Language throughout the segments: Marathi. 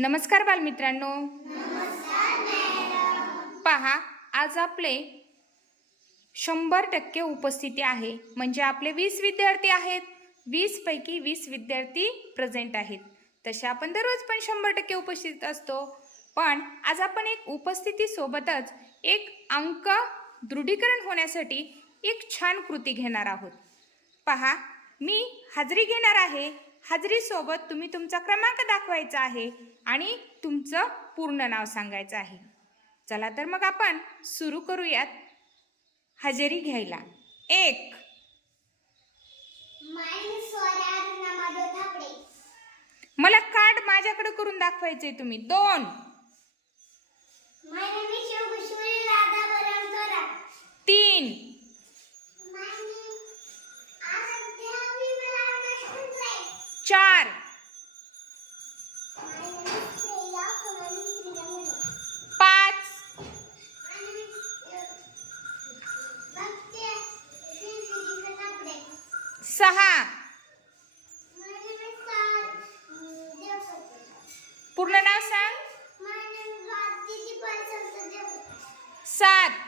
नमस्कार बालमित्रांनो. पहा आज आपले शंभर टक्के उपस्थिती आहे. म्हणजे आपले वीस विद्यार्थी आहेत. वीस पैकी वीस विद्यार्थी प्रेझेंट आहेत. तसे आपण दररोज पण शंभर टक्के उपस्थित असतो. पण आज आपण एक उपस्थितीसोबतच एक अंक दृढीकरण होण्यासाठी एक छान कृती घेणार आहोत. पहा मी हाजरी घेणार आहे. हाजरीसोबत तुम्ही तुमचा क्रमांक दाखवायचा आहे आणि तुमचं पूर्ण नाव सांगायचं आहे. चला तर मग आपण सुरू करूयात हजेरी घ्यायला. एक. मला कार्ड माझ्याकडे करून दाखवायचंय तुम्ही. दोन. तीन. चार. पाच. सहा. पूर्ण नाव सांग. सात.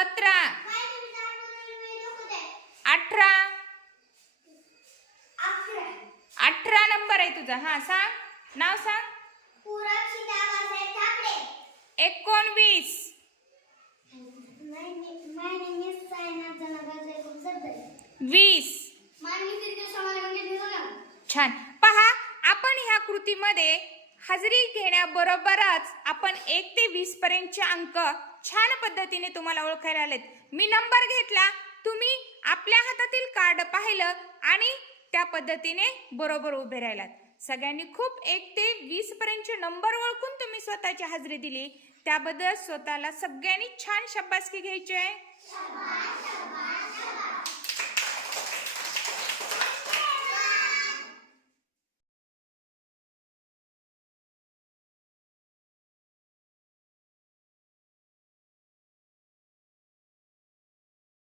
सतरा. अठरा. अठरा नंबर आहे तुझा. हा सांग. नाव सांग. एकोणवीस. वीस. छान. पहा आपण ह्या कृतीमध्ये हजरी घेण्याबरोबरच आपण एक ते वीस पर्यंतचे अंक छान पद्धतीने तुम्हाला ओळखायला आलेत. मी नंबर घेतला तुम्ही आपल्या हातातील कार्ड पाहिलं आणि त्या पद्धतीने बरोबर उभे राहिलात. सगळ्यांनी खूप एक ते वीस पर्यंतचे नंबर ओळखून तुम्ही स्वतःची हजेरी दिली. त्याबद्दल स्वतःला सगळ्यांनी छान शब्बासकी घ्यायची आहे.